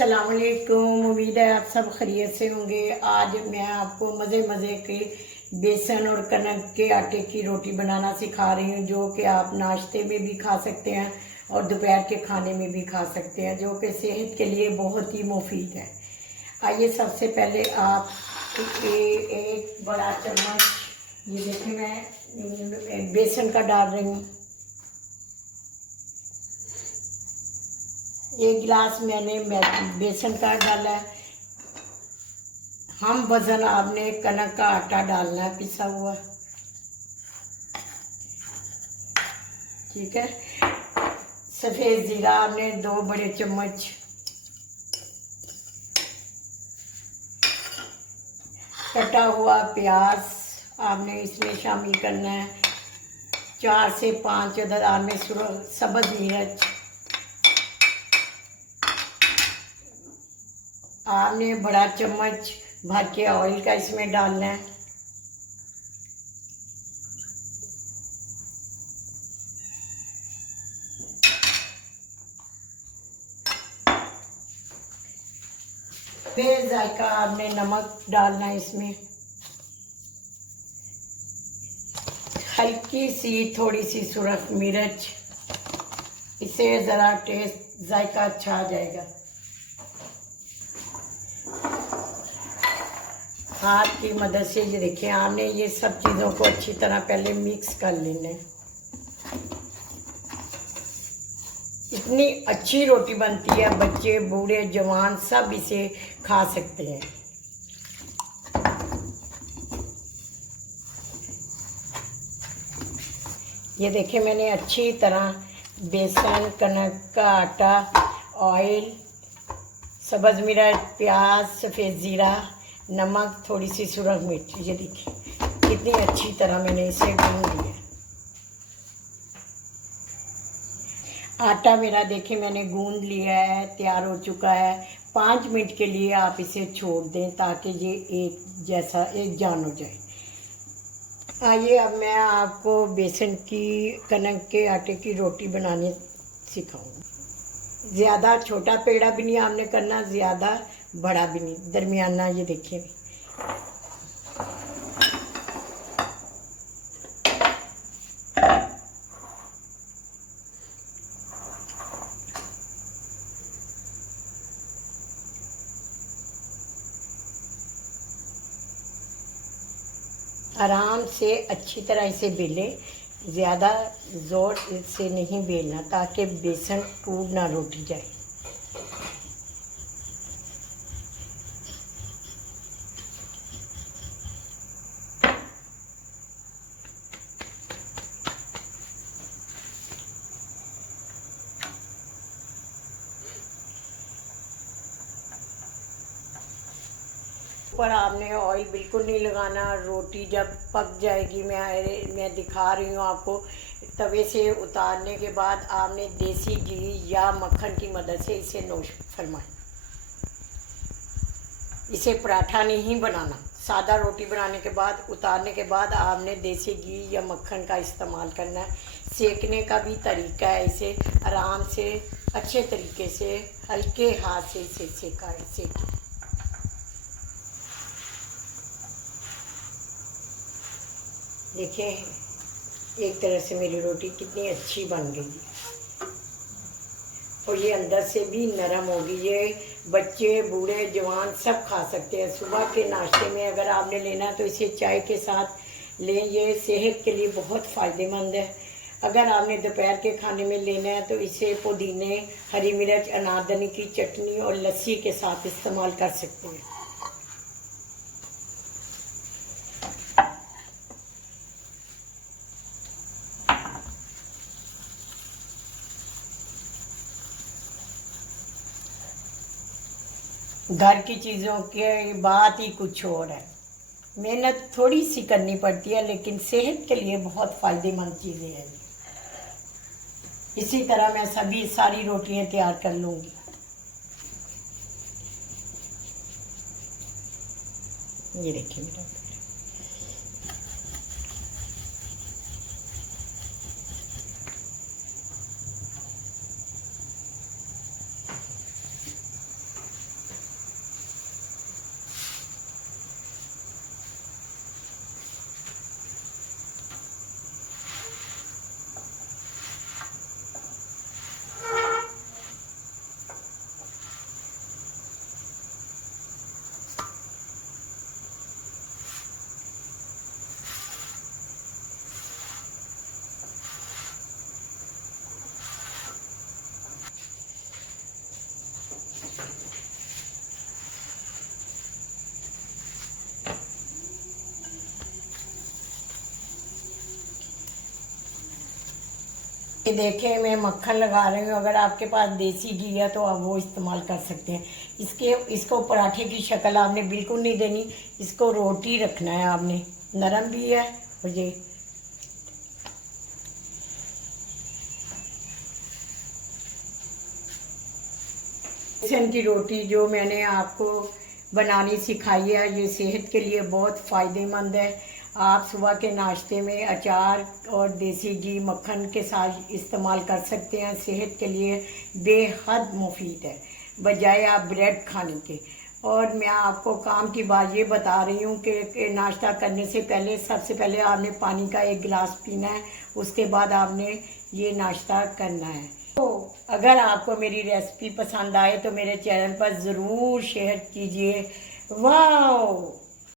अस्सलाम वालेकुम। उम्मीद है आप सब खैरियत से होंगे। आज मैं आपको मज़े मज़े के बेसन और कनक के आटे की रोटी बनाना सिखा रही हूँ, जो कि आप नाश्ते में भी खा सकते हैं और दोपहर के खाने में भी खा सकते हैं, जो कि सेहत के लिए बहुत ही मुफीद है। आइए सबसे पहले आप एक बड़ा चम्मच, ये देखिए मैं बेसन का डाल रही हूँ। 1 गिलास मैंने बेसन का डाला है। हम वज़न आपने कनक का आटा डालना है, पिसा हुआ, ठीक है। सफ़ेद ज़ीरा आपने 2 बड़े चम्मच, कटा हुआ प्याज आपने इसमें शामिल करना है। 4 से 5 अदद आपने सब्ज़ मिर्च, आपने बड़ा चम्मच भर के ऑयल का इसमें डालना है। फिर जायका आपने नमक डालना है इसमें, हल्की सी थोड़ी सी सुरख मिर्च, इससे ज़रा टेस्ट जायका अच्छा आ जाएगा। हाथ की मदद से ये देखिए, आपने ये सब चीज़ों को अच्छी तरह पहले मिक्स कर लेना है। इतनी अच्छी रोटी बनती है, बच्चे बूढ़े जवान सब इसे खा सकते हैं। ये देखिए मैंने अच्छी तरह बेसन, कनक का आटा, ऑयल, सब्ज़ मिर्च, प्याज, सफ़ेद ज़ीरा, नमक, थोड़ी सी सुरख मिर्च, ये देखिए कितनी अच्छी तरह मैंने इसे गूंद लिया। आटा मेरा देखिए मैंने गूंद लिया है, तैयार हो चुका है। 5 मिनट के लिए आप इसे छोड़ दें ताकि ये एक जान हो जाए। आइए अब मैं आपको बेसन की, कनक के आटे की रोटी बनाने सिखाऊंगी। ज़्यादा छोटा पेड़ा भी नहीं आपने करना, ज़्यादा बड़ा भी नहीं, दरमियाना। ये देखिए आराम से अच्छी तरह इसे बेलें, ज़्यादा ज़ोर से नहीं बेलना ताकि बेसन टूट ना रोटी जाए। ऊपर आपने ऑयल बिल्कुल नहीं लगाना। रोटी जब पक जाएगी, मैं दिखा रही हूँ आपको, तवे से उतारने के बाद आपने देसी घी या मक्खन की मदद से इसे नोश फरमाएं। इसे पराठा नहीं बनाना। सादा रोटी बनाने के बाद, उतारने के बाद आपने देसी घी या मक्खन का इस्तेमाल करना है। सेकने का भी तरीका है, इसे आराम से अच्छे तरीके से हल्के हाथ से इसे सेकें। देखिए एक तरह से मेरी रोटी कितनी अच्छी बन गई है और ये अंदर से भी नरम होगी। ये बच्चे बूढ़े जवान सब खा सकते हैं। सुबह के नाश्ते में अगर आपने लेना है तो इसे चाय के साथ लें, ये सेहत के लिए बहुत फ़ायदेमंद है। अगर आपने दोपहर के खाने में लेना है तो इसे पुदीने, हरी मिर्च, अनारदाने की चटनी और लस्सी के साथ इस्तेमाल कर सकते हैं। घर की चीज़ों की बात ही कुछ और है। मेहनत थोड़ी सी करनी पड़ती है, लेकिन सेहत के लिए बहुत फ़ायदेमंद चीज़ें हैं। इसी तरह मैं सारी रोटियां तैयार कर लूँगी। ये देखिए मेरा, ये देखें मैं मक्खन लगा रही हूँ। अगर आपके पास देसी घी है तो आप वो इस्तेमाल कर सकते हैं। इसको पराठे की शक्ल आपने बिल्कुल नहीं देनी, इसको रोटी रखना है आपने। नरम भी है और ये बेसन की रोटी जो मैंने आपको बनानी सिखाई है, ये सेहत के लिए बहुत फ़ायदेमंद है। आप सुबह के नाश्ते में अचार और देसी घी मक्खन के साथ इस्तेमाल कर सकते हैं। सेहत के लिए बेहद मुफीद है, बजाय आप ब्रेड खाने के। और मैं आपको काम की बात ये बता रही हूँ कि नाश्ता करने से पहले सबसे पहले आपने पानी का 1 गिलास पीना है, उसके बाद आपने ये नाश्ता करना है। तो अगर आपको मेरी रेसिपी पसंद आए तो मेरे चैनल पर ज़रूर शेयर कीजिए। वाह!